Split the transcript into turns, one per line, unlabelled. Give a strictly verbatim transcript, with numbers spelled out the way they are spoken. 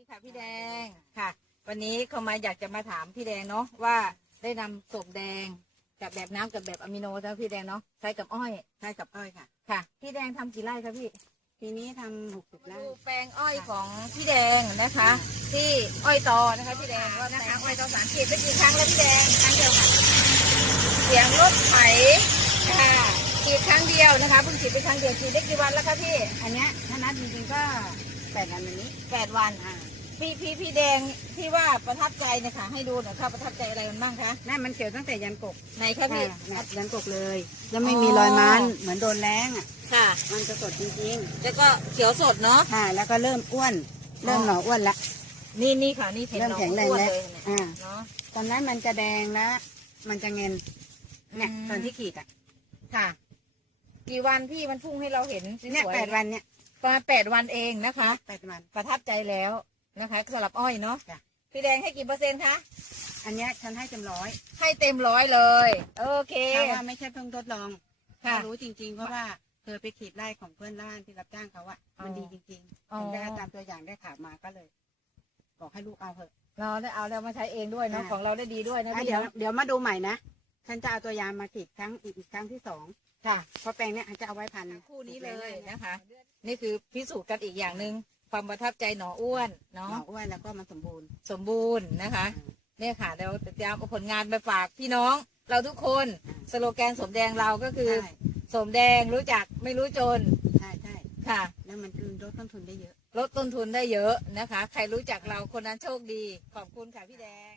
ดีค่ะพี่แดงค่ะวันนี้เขามาอยากจะมาถามพี่แดงเนาะว่าได้นำโสมแดงกับแบบน้ำกับแบบอะมิโนนะพี่แดงเนาะใช้กับอ้อย
ใช่กับอ้อยค่ะ
ค่ะพี่แดงทำกี่ไร่คะพี่
ปีนี้ทำหกสิบไร่
ดูแปลงอ้อยของพี่แดงนะคะ ที่อ้อยตอนะคะพี่แดงว่านะคะอ้อยตอสารฉีดไปกี่ครั้งแล้วพี่แดงครั้งเดียวค่ะเสียงรถไถค่ะฉีดครั้งเดียวนะคะเพิ่งฉีดไปครั้งเดียวฉีดได้กี่วันแล้วคะพี่
อันเนี้ยถ้านับจริงๆก็แปดวันวันนี้
แปดวัน
อ่า
พี่พี่พี่แดงที่ว่าประทับใจเนี่ยค่ะให้ดูหน่อยค่ะประทับใจอะไรมันบ้างคะ
นั่นมันเขียวตั้งแต่ยันกก
ไหนคะพี่
ยันกกเลยยังไม่มีรอยมันเหมือนโดนแรงอ่ะ
ค่ะ
มันจะสดจริง
ๆแล้วก็เขียวสดเนาะ
ค่ะแล้วก็เริ่มอ้วนเริ่มหน่ออ้วนละ
นี่นี่ค่ะนี่
เริ่มแข็งแรงแล้วอ่า
เนาะ
ตอนนั้นมันจะแดงแล้วมันจะเงินเนี่ยตอนที่ขีดอ่ะ
ค่ะกี่วันพี่มันพุ่งให้เราเห็น
เนี่ยแปดวันเนี่ย
ประมาณแปดวันเองนะคะ
แปดวัน
ประทับใจแล้วนะคะสำหรับอ้อยเนาะพี่แดงให้กี่เปอร์เซ็นต์คะ
อันเนี้ยฉันให้เต็มร้อย
ให้เต็มร้อยเลยโอเค
เพราะว่าไม่ใช่เพิ่งทดลอง
ค่ะ
รู้จริงๆเพราะว่าเคยไปขีดไร่ของเพื่อนบ้านที่รับจ้างเขาอะมันดีจริงๆผมได้ตามตัวอย่างได้ข่าวมาก็เลย บอกให้ลูกเอาเถอะ
เราได้เอาแล้วมาใช้เองด้วยเนาะของเราได้ดีด้วยนะพี่
เดี๋ยวเดี๋ยวมาดูใหม่นะฉันจะเอาตัวยางมาขีดครั้งอีกอีกครั้งที่สอง
ค่ะ
เพราะแปลงเนี้ยฉันจะเอาไว้พัน
คู่นี้เลยนะคะ นี่คือพิสูจน์กันอีกอย่างหนึ่งความประทับใจหน่ออ้วนเนาะ
หน่ออ้วนแล้วก็มันสมบูรณ์
สมบูรณ์นะคะเนี่ยค่ะเราจะเตรียมเอาผลงานไปฝากพี่น้องเราทุกคนสโลแกนสมแดงเราก็คือสมแดงรู้จักไม่รู้จน
ใช่ใช่
ค่ะ
แล้วมันลดต้นทุนได้เยอะ
ลดต้นทุนได้เยอะนะคะใครรู้จักเราคนนั้นโชคดีขอบคุณค่ะพี่แดง